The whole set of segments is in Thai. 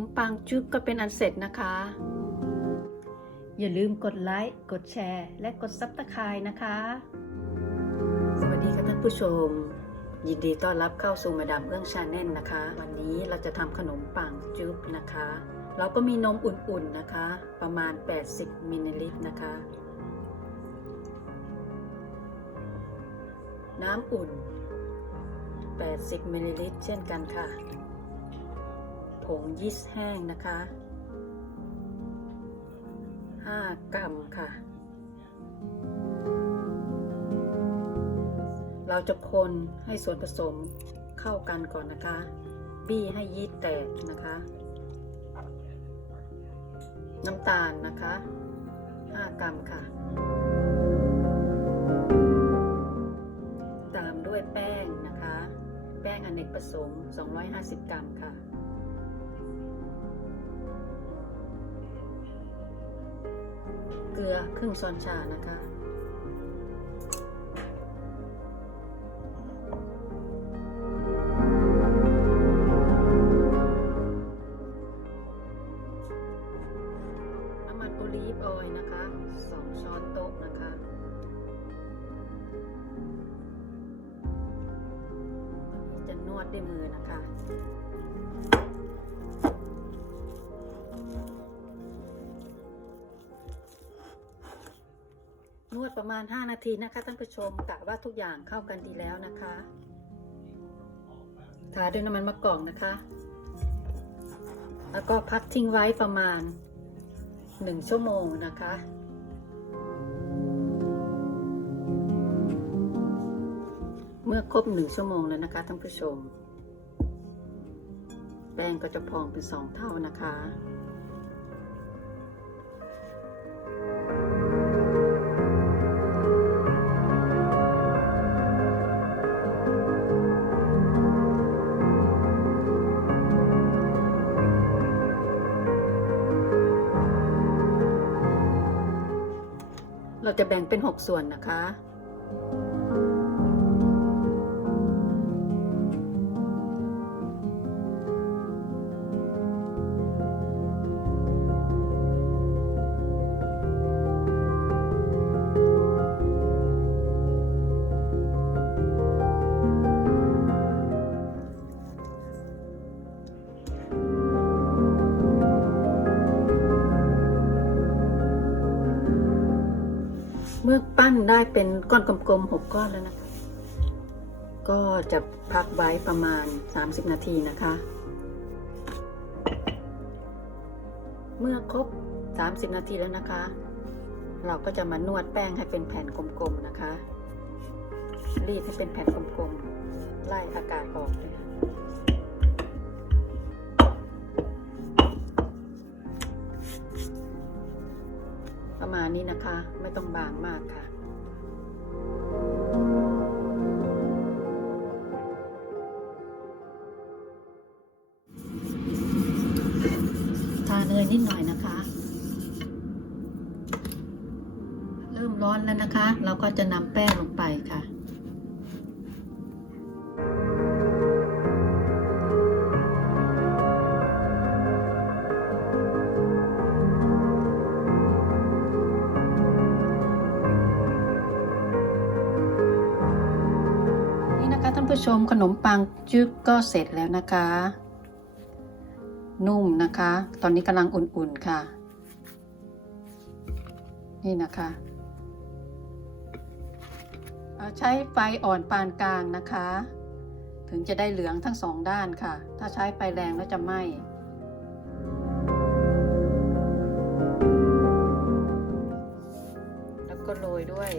มปังจุ๊บก็เป็นอันเสร็จนะคะ อย่าลืมกดไลค์ กดแชร์ และกดซับสไครต์นะคะ สวัสดีค่ะท่านผู้ชม ยินดีต้อนรับเข้าสู่มาดามเอื้องชาแนลนะคะ วันนี้เราจะทำขนมปังจุ๊บนะคะ เราก็มีนมอุ่นๆนะคะ ประมาณ 80มิลลิลิตรนะคะ น้ำอุ่น 80มิลลิลิตรเช่นกันค่ะ งยีสต์แห้งนะคะ 5 กรัมค่ะ เราจะคนให้ส่วนผสมเข้ากันก่อนนะคะ บี้ให้ยีสต์แตกนะคะ น้ำตาลนะคะ 5 กรัมค่ะ ตามด้วยแป้งนะคะ แป้งอเนกประสงค์ 250 กรัมค่ะ เกลือครึ่งช้อนชานะคะ น้ำมันโอลีฟออยล์นะคะ2ช้อนโต๊ะนะคะจะนวดด้วยมือนะคะ วดประมาณ 5 นาทีนะคะท่านผู้ชมกะว่าทุกอย่างเข้ากันดีแล้วนะคะทาด้วยน้ำมันมะกอกนะคะ แล้วก็พักทิ้งไว้ประมาณ 1 ชั่วโมงนะคะเมื่อครบ1ชั่วโมงแล้วนะคะท่านผู้ชม แป้งก็จะพองเป็น2เท่านะคะ เราจะแบ่งเป็น 6 ส่วนนะคะ เมื่อปั้นได้เป็นก้อนกลมๆ6ก้อนแล้วนะคะ ก็จะพักไว้ประมาณ 30 นาทีนะคะ เมื่อครบ 30 นาทีแล้วนะคะ เราก็จะมานวดแป้งให้เป็นแผ่นกลมๆนะคะ รีดให้เป็นแผ่นกลมๆ ไล่อากาศออกเลย ประมาณนี้นะคะ ไม่ต้องบางมากค่ะ ทาเนยนิดหน่อยนะคะ เริ่มร้อนแล้วนะคะ เราก็จะนำแป้งลงไปค่ะ ผู้ชมขนมปังจึ๊กก็เสร็จแล้วนะคะ นุ่มนะคะ ตอนนี้กำลังอุ่นๆค่ะ นี่นะคะอ่าใช้ไฟอ่อนปานกลางนะคะ ถึงจะได้เหลืองทั้งสองด้านค่ะ ถ้าใช้ไฟแรงแล้วจะไหม้แล้วก็โรยด้วย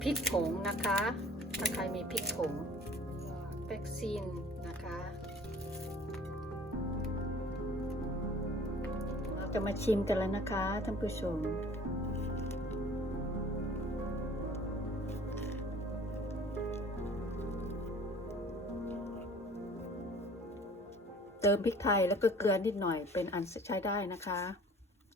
พริกผงนะคะ ถ้าใครมีพริกผงแป๊กซีนนะคะเราจะมาชิมกันแล้วนะคะท่านผู้ชมเติมพริกไทยแล้วก็เกลือนิดหน่อยเป็นอันใช้ได้นะคะ